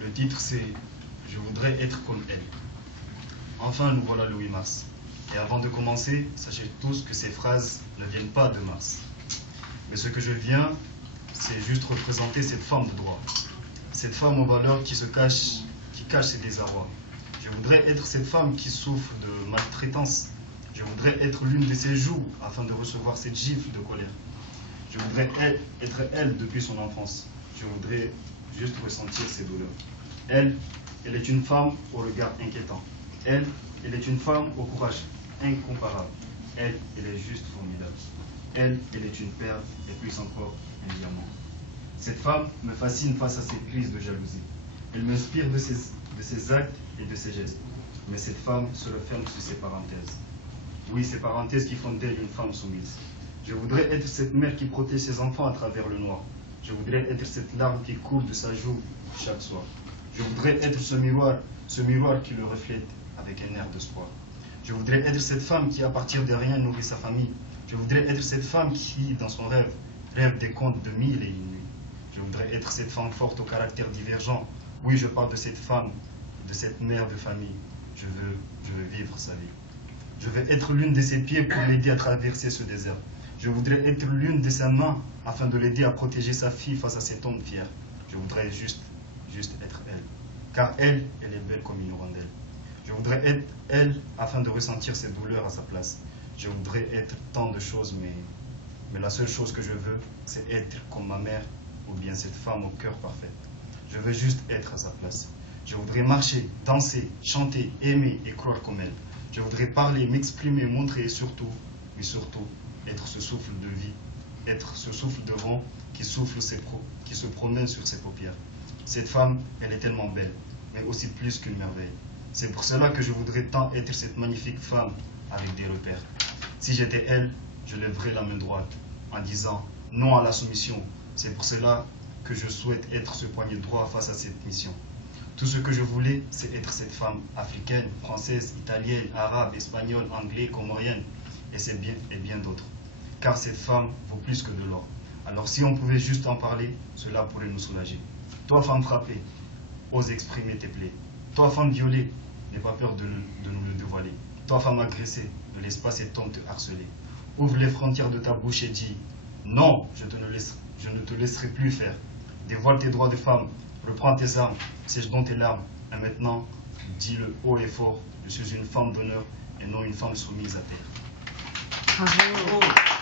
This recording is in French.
Le titre c'est « Je voudrais être comme elle ». Enfin, nous voilà le 8 mars. Et avant de commencer, sachez tous que ces phrases ne viennent pas de Mars. Mais ce que je viens, c'est juste représenter cette femme de droit. Cette femme aux valeurs qui cache ses désarrois. Je voudrais être cette femme qui souffre de maltraitance. Je voudrais être l'une de ses joues afin de recevoir cette gifle de colère. Je voudrais être elle depuis son enfance. Je voudrais juste ressentir ses douleurs. Elle est une femme au regard inquiétant. Elle est une femme au courage incomparable. Elle est juste formidable. Elle est une perle et plus encore un diamant. Cette femme me fascine face à ses crises de jalousie. Elle m'inspire de ses actes et de ses gestes. Mais cette femme se referme sur ses parenthèses. Oui, ces parenthèses qui font d'elle une femme soumise. Je voudrais être cette mère qui protège ses enfants à travers le noir. Je voudrais être cette larme qui coule de sa joue chaque soir. Je voudrais être ce miroir qui le reflète avec un air d'espoir. Je voudrais être cette femme qui, à partir de rien, nourrit sa famille. Je voudrais être cette femme qui, dans son rêve des contes de mille et une nuits. Je voudrais être cette femme forte au caractère divergent. Oui, je parle de cette femme, de cette mère de famille. Je veux vivre sa vie. Je veux être l'une de ses pieds pour l'aider à traverser ce désert. Je voudrais être l'une de ses mains afin de l'aider à protéger sa fille face à cet homme fier. Je voudrais juste être elle. Car elle est belle comme une hirondelle. Je voudrais être elle afin de ressentir ses douleurs à sa place. Je voudrais être tant de choses, mais la seule chose que je veux, c'est être comme ma mère ou bien cette femme au cœur parfait. Je veux juste être à sa place. Je voudrais marcher, danser, chanter, aimer et croire comme elle. Je voudrais parler, m'exprimer, montrer et surtout, être ce souffle de vie, être ce souffle de vent qui se promène sur ses paupières. Cette femme, elle est tellement belle, mais aussi plus qu'une merveille. C'est pour cela que je voudrais tant être cette magnifique femme avec des repères. Si j'étais elle, je lèverais la main droite en disant non à la soumission. C'est pour cela que je souhaite être ce poignet droit face à cette mission. Tout ce que je voulais, c'est être cette femme africaine, française, italienne, arabe, espagnole, anglaise, comorienne, et bien d'autres. Car cette femme vaut plus que de l'or. Alors si on pouvait juste en parler, cela pourrait nous soulager. Toi, femme frappée, ose exprimer tes plaies. Toi, femme violée, n'aie pas peur de nous le dévoiler. Toi, femme agressée, ne laisse pas cet homme te harceler. Ouvre les frontières de ta bouche et dis « Non, je ne te laisserai plus faire. Dévoile tes droits de femme, reprends tes armes, sèche donc tes larmes. Et maintenant, dis-le haut et fort, je suis une femme d'honneur et non une femme soumise à terre. » Bravo.